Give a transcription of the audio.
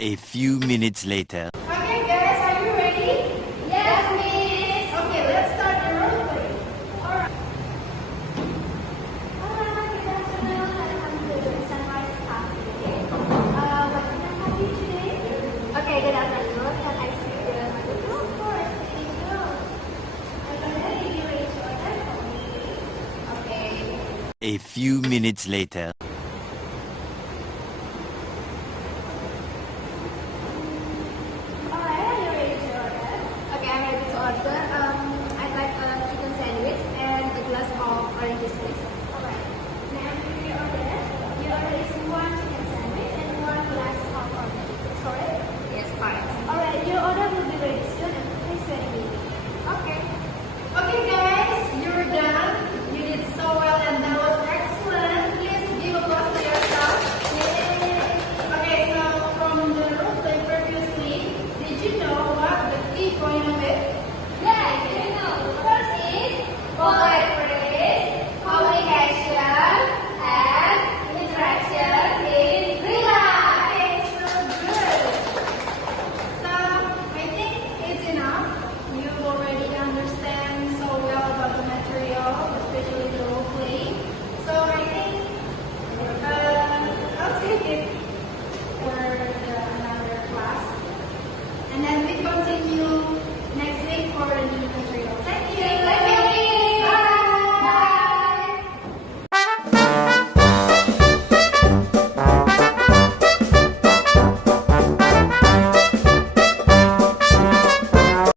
A few minutes later. Okay, guys, are you ready? Yes, miss. Okay, let's start the role play. Alright. Good afternoon. Welcome to the Sunrise Cafe. What can I help you today? Okay, good afternoon. Can I see the menu? Of course, thank you. I'm ready to raise your order for me. Okay. A few minutes later.